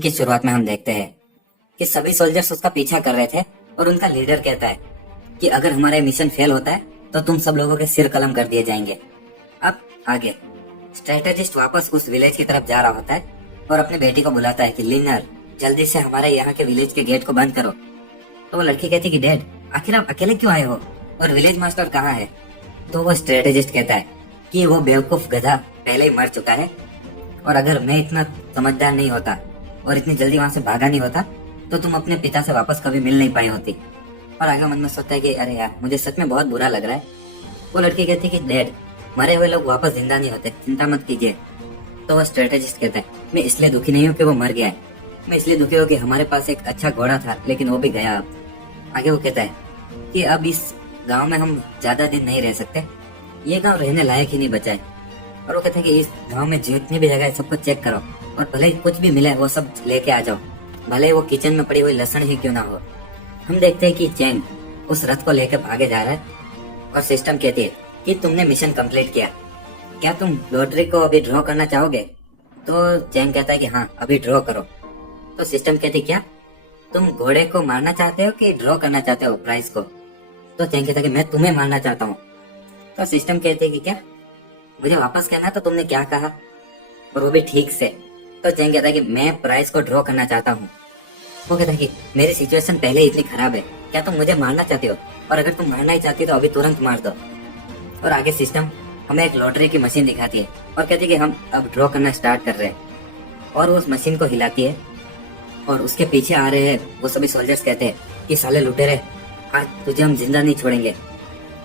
की शुरुआत में हम देखते हैं कि सभी सोल्जर्स उसका पीछा कर रहे थे और उनका लीडर कहता है कि अगर हमारा मिशन फेल होता है तो तुम सब लोगों के सिर कलम कर दिए जाएंगे। अब आगे स्ट्रेटेजिस्ट वापस उस विलेज की तरफ जा रहा होता है और अपनी बेटी को बुलाता है कि लिनर जल्दी से हमारे यहाँ के विलेज के गेट को बंद करो। तो वो लड़की कहती कि डैड आखिर आप अकेले क्यों आए हो और विलेज मास्टर कहाँ है। तो वो स्ट्रेटेजिस्ट कहता है कि वो बेवकूफ गधा पहले ही मर चुका है और अगर मैं इतना समझदार नहीं होता और इतनी जल्दी वहां से भागा नहीं होता तो तुम अपने पिता से वापस कभी मिल नहीं पाई होती। और आगे मन में सोचता है कि अरे यार मुझे सच में बहुत बुरा लग रहा है। वो लड़की कहती है कि डैड मरे हुए लोग वापस जिंदा नहीं होते, चिंता मत कीजिए। तो वो स्ट्रेटेजिस्ट कहता है मैं इसलिए दुखी नहीं हूँ कि वो मर गया है, मैं इसलिए दुखी हूँ कि हमारे पास एक अच्छा घोड़ा था लेकिन वो भी गया अब। आगे वो कहता है कि अब इस गांव में हम ज्यादा दिन नहीं रह सकते, ये गांव रहने लायक ही नहीं बचा है। और वो कहता है कि इस गांव में जितनी भी जगह है सबको चेक करो और भले ही कुछ भी मिले वो सब लेके आ जाओ, भले ही वो किचन में पड़ी हुई लहसुन ही क्यों ना हो। हम देखते हैं कि चैंग उस रथ को लेकर भागे जा रहा है और सिस्टम कहती है कि तुमने मिशन कंप्लीट किया, क्या तुम लॉटरी को अभी ड्रॉ करना चाहोगे। तो चैंग कहता है कि हाँ अभी ड्रॉ करो। तो सिस्टम कहती क्या तुम घोड़े को मारना चाहते हो कि ड्रॉ करना चाहते हो प्राइस को। तो चैंग कहता है कि मैं तुम्हें मारना चाहता हूँ। तो सिस्टम कहते है कि क्या मुझे वापस कहना तो तुमने क्या कहा, और वो भी ठीक से। तो चैंग कहता है कि मैं प्राइस को ड्रॉ करना चाहता हूँ। वो कहता है कि मेरी सिचुएशन पहले ही इतनी खराब है, क्या तुम मुझे मारना चाहते हो, और अगर तुम मारना ही चाहती हो तो अभी तुरंत मार दो। और आगे सिस्टम हमें एक लॉटरी की मशीन दिखाती है और कहती है कि हम अब ड्रॉ करना स्टार्ट कर रहे हैं। और वो उस मशीन को हिलाती है और उसके पीछे आ रहे हैं वो सभी सोल्जर्स कहते हैं कि साले लुटेरे आज तुझे हम जिंदा नहीं छोड़ेंगे।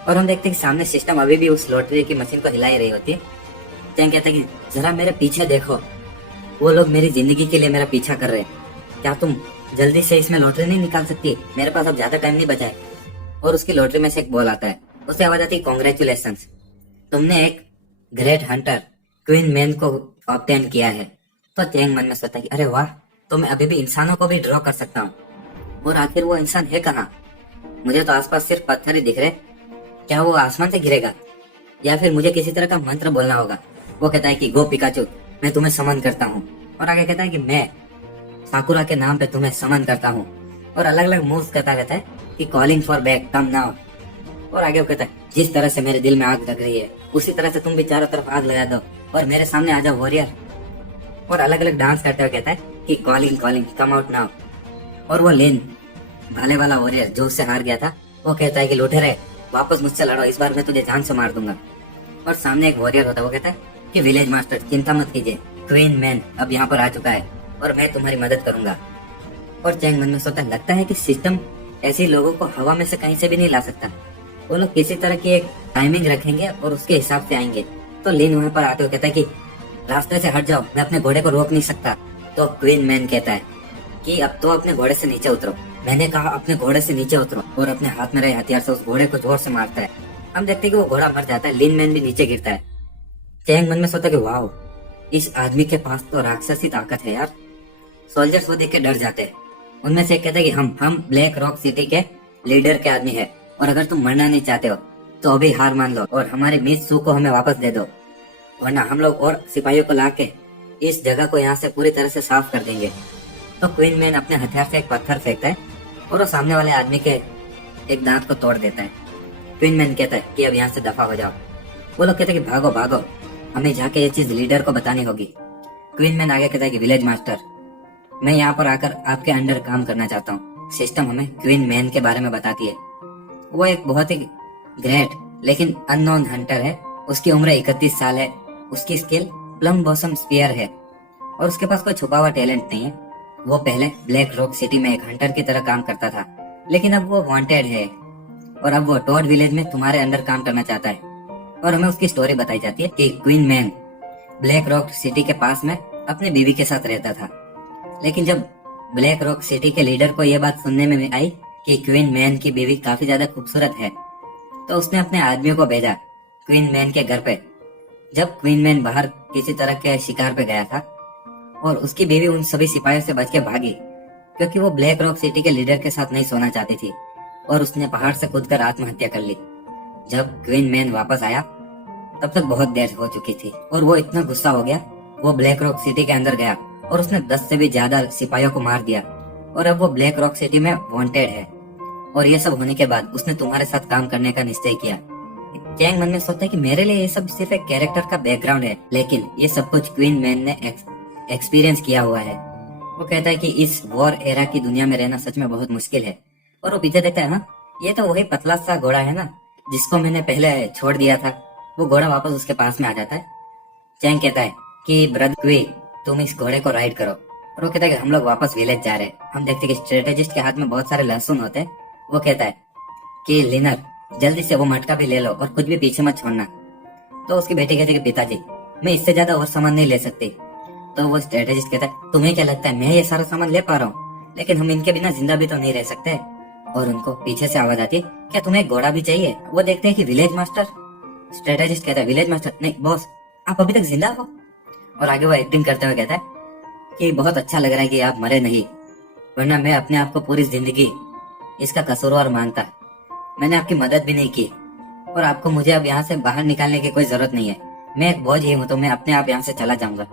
और हम देखते हैं कि सामने सिस्टम अभी भी उस लॉटरी की मशीन को हिला ही रही होती है। चैंग कहता है कि जरा मेरे पीछे देखो, वो लोग मेरी जिंदगी के लिए मेरा पीछा कर रहे हैं, क्या तुम जल्दी से इसमें लॉटरी नहीं निकाल सकती, मेरे पास अब ज्यादा टाइम नहीं बचा है। और उसकी लॉटरी में से एक बॉल आता है, उससे आवाज आती है कॉन्ग्रेचुलेशन, तुमने एक ग्रेट हंटर क्वीन मैन को ऑब्टेन किया है। तो चैंग मन में सोचता है कि अरे वाह, तो मैं अभी भी इंसानों को भी ड्रॉ कर सकता हूँ। और आखिर वो इंसान है कहाँ, मुझे तो आसपास सिर्फ पत्थर ही दिख रहे, क्या वो आसमान से गिरेगा या फिर मुझे किसी तरह का मंत्र बोलना होगा। वो कहता है कि गो पिकाचू मैं तुम्हें समन करता हूँ। और आगे कहता है कि मैं साकुरा के नाम पे तुम्हें समन करता हूँ, और अलग अलग मूव्स करता रहता है कि calling for back come now. और आगे वो कहता है जिस तरह से मेरे दिल में आग लग रही है उसी तरह से तुम भी चारों तरफ आग लगा दो और मेरे सामने आ जाओ वॉरियर। और अलग अलग डांस करते हुए कहता है कि calling calling come out now. और वो लेन भाले वाला वॉरियर जो उससे हार गया था वो कहता है कि लुटेरे वापस मुझसे लड़ो, इस बार मैं तुझे जान से मार दूंगा। और सामने एक वॉरियर होता है, वो कहता है कि विलेज मास्टर चिंता मत कीजिए, क्वीन मैन अब यहाँ पर आ चुका है और मैं तुम्हारी मदद करूंगा। और चैंग मन में सोचता है लगता है कि सिस्टम ऐसे लोगों को हवा में से कहीं से भी नहीं ला सकता, वो लोग किसी तरह की एक टाइमिंग रखेंगे और उसके हिसाब से आएंगे। तो लिन वहाँ पर आते हुए कहता है कि रास्ते से हट जाओ, मैं अपने घोड़े को रोक नहीं सकता। तो क्वीन मैन कहता है कि अब तो अपने घोड़े से नीचे उतरो, मैंने कहा अपने घोड़े से नीचे उतरो, और अपने हाथ में रहे हथियार से उस घोड़े को जोर से मारता है। हम देखते हैं कि वो घोड़ा मर जाता है, लिन मैन भी नीचे गिरता है। चैंग मन में सोचता है कि वाह, इस आदमी के पास तो राक्षसी ताकत है यार। सोल्जर्स वो देख के डर जाते हैं। उनमें से एक कहता है कि हम ब्लैक रॉक सिटी के लीडर के आदमी है, और अगर तुम मरना नहीं चाहते हो तो अभी हार मान लो और हमारे मिस सू को हमें वापस दे दो, वरना हम लोग और सिपाहियों को लाके इस जगह को यहाँ से पूरी तरह से साफ कर देंगे। तो क्वीन मैन अपने हथियार से एक पत्थर फेंकता है और वो सामने वाले आदमी के एक दांत को तोड़ देता है। क्वीन मैन कहता है कि अब यहाँ से दफा हो जाओ। वो लोग कहते हैं कि भागो भागो, हमें जाके ये चीज लीडर को बतानी होगी। क्वीन मैन आगे कहता है कि विलेज मास्टर मैं यहाँ पर आकर आपके अंडर काम करना चाहता हूँ। सिस्टम हमें क्वीन मैन के बारे में बताती है, वो एक बहुत ही ग्रेट लेकिन अननोन हंटर है, उसकी उम्र 31 साल है, उसकी स्किल प्लम बॉसम स्पीयर है और उसके पास कोई छुपा हुआ टैलेंट नहीं है। वो पहले ब्लैक रॉक सिटी में एक हंटर की तरह काम करता था, लेकिन अब वो वांटेड है और अब वो टॉड विलेज में तुम्हारे अंडर काम करना चाहता है। और हमें उसकी स्टोरी बताई जाती है कि queen man black rock city के पास में अपनी बीवी के साथ रहता था, लेकिन जब ब्लैक रॉक सिटी के लीडर को यह बात सुनने में आई कि क्वीन मैन की बीवी काफी ज्यादा खूबसूरत है, तो उसने अपने आदमियों को भेजा क्वीन मैन के घर पे। जब क्वीन मैन बाहर किसी तरह के शिकार पे गया था और उसकी बीवी उन सभी सिपाहियों से बच के भागी, क्योंकि वो ब्लैक रॉक सिटी के लीडर के साथ नहीं सोना चाहती थी, और उसने पहाड़ से कूदकर आत्महत्या कर ली। जब क्वीन मैन वापस आया तब तक बहुत देर हो चुकी थी और वो इतना गुस्सा हो गया, वो ब्लैक रॉक सिटी के अंदर गया और उसने 10 से भी ज्यादा सिपाहियों को मार दिया और अब वो ब्लैक रॉक सिटी में वांटेड है। और ये सब होने के बाद उसने तुम्हारे साथ काम करने का निश्चय किया। चैंग मन में सोचता है कि मेरे लिए ये सब सिर्फ एक कैरेक्टर का बैकग्राउंड है, लेकिन ये सब कुछ क्वीन मैन ने एक्सपीरियंस किया हुआ है। वो कहता है कि इस वॉर एरा की दुनिया में रहना सच में बहुत मुश्किल है। और वो पीछे देखता है, हाँ ये तो वही पतला सा घोड़ा है ना जिसको मैंने पहले छोड़ दिया था। वो घोड़ा वापस उसके पास में आ जाता है। चैंग कहता है कि ब्रदर क्वी, तुम इस घोड़े को राइड करो। और वो कहता है कि हम लोग वापस विलेज जा रहे हैं। हम देखते हैं कि स्ट्रेटेजिस्ट के हाथ में बहुत सारे लहसुन होते हैं। वो कहता है कि लिनर, जल्दी से वो मटका भी ले लो और कुछ भी पीछे मत छोड़ना। तो उसकी बेटी कहती है कि पिताजी, मैं इससे ज्यादा और सामान नहीं ले सकती। तो वो स्ट्रेटेजिस्ट कहता है, तुम्हें क्या लगता है मैं ये सारा सामान ले पा रहा हूँ, लेकिन हम इनके बिना जिंदा भी तो नहीं रह सकते। और उनको पीछे से आवाज आती है, क्या तुम्हें एक घोड़ा भी चाहिए? वो देखते हैं कि विलेज मास्टर। स्ट्रेटेजिस्ट कहता है, विलेज मास्टर नहीं बॉस, आप अभी तक जिंदा हो। और आगे वो एक्टिंग करते हुए कहता है कि बहुत अच्छा लग रहा है कि आप मरे नहीं, वरना मैं अपने आप को पूरी जिंदगी इसका कसूरवार मानता। मैंने आपकी मदद भी नहीं की और आपको मुझे अब यहाँ से बाहर निकालने की कोई जरूरत नहीं है। मैं एक बोझ ही हूँ, तो मैं अपने आप यहाँ से चला जाऊंगा।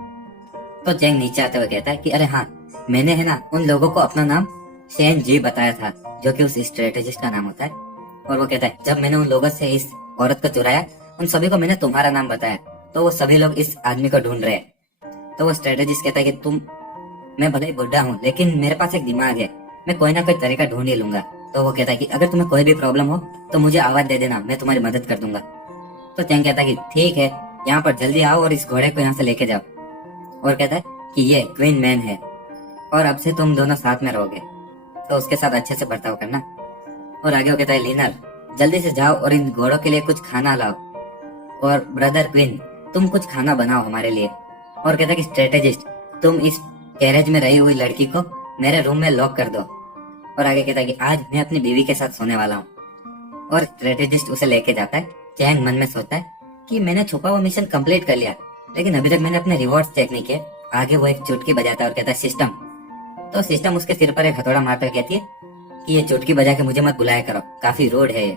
तो चैंग नीचे आते हुए कहता है कि अरे हाँ, मैंने है ना उन लोगों को अपना नाम शेन जी बताया था, जो कि उस स्ट्रेटेजिस्ट का नाम होता है। और वो कहता है, जब मैंने उन लोगों से इस औरत को चुराया, उन सभी को मैंने तुम्हारा नाम बताया, तो वो सभी लोग इस आदमी को ढूंढ रहे हैं। तो वो स्ट्रेटेजिस्ट कहता है कि मैं भले ही बुढ़ा हूँ, लेकिन मेरे पास एक दिमाग है, मैं कोई ना कोई तरीका ढूंढ ही लूंगा। तो वो कहता है कि अगर तुम्हें कोई भी प्रॉब्लम हो तो मुझे आवाज दे देना, मैं तुम्हारी मदद कर दूंगा। तो चैंग कहता है कि ठीक है, यहाँ पर जल्दी आओ और इस घोड़े को यहाँ से लेके जाओ। और कहता है कि ये क्वीन मैन है और अब से तुम दोनों साथ में रहोगे, तो उसके साथ अच्छे से बर्ताव करना। और आगे वो कहता है, लिनर जल्दी से जाओ और इन घोड़ों के लिए कुछ खाना लाओ। और ब्रदर क्वीन, तुम कुछ खाना बनाओ हमारे लिए। और कहता है कि स्ट्रेटेजिस्ट, तुम इस कैरेज में रही हुई लड़की को मेरे रूम में लॉक कर दो। और आगे कहता है कि आज मैं अपनी बीवी के साथ सोने वाला हूँ। और स्ट्रेटेजिस्ट उसे लेके जाता है। चैंग मन में सोचता है कि मैंने छुपा हुआ मिशन कंप्लीट कर लिया, लेकिन अभी तक मैंने अपने रिवॉर्ड्स चेक नहीं किए। आगे वो एक चुटकी बजाता है और कहता है, सिस्टम। तो सिस्टम उसके सिर पर एक हथौड़ा मारकर कहती है कि ये चुटकी बजा के मुझे मत बुलाया करो, काफी रूड है ये।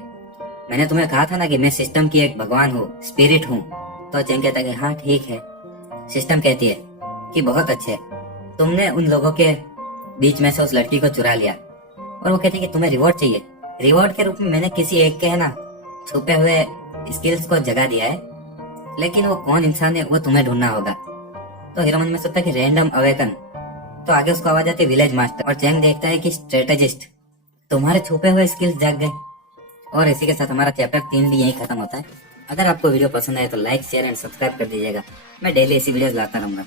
मैंने तुम्हें कहा था ना कि मैं सिस्टम की एक भगवान हूँ, स्पिरिट हूँ। तो चैंग कहता है कि हाँ ठीक है। सिस्टम कहती है कि बहुत अच्छे, तुमने उन लोगों के बीच में से उस लड़की को चुरा लिया। और वो कहती है कि तुम्हें रिवॉर्ड चाहिए। रिवॉर्ड के रूप में मैंने किसी एक के है ना छुपे हुए स्किल्स को जगा दिया है, लेकिन वो कौन इंसान है वो तुम्हें ढूंढना होगा। तो हीरो मन में सोचता है कि रैंडम अवेकन। तो आगे उसको आवाज आती है, विलेज मास्टर। और चैंग देखता है कि स्ट्रेटेजिस्ट, तुम्हारे छुपे हुए स्किल्स जाग गए। और इसी के साथ हमारा चैप्टर 3 भी यही खत्म होता है। अगर आपको वीडियो पसंद आए तो लाइक, शेयर एंड सब्सक्राइब कर दीजिएगा। मैं डेली ऐसी वीडियोस लाता रहूंगा।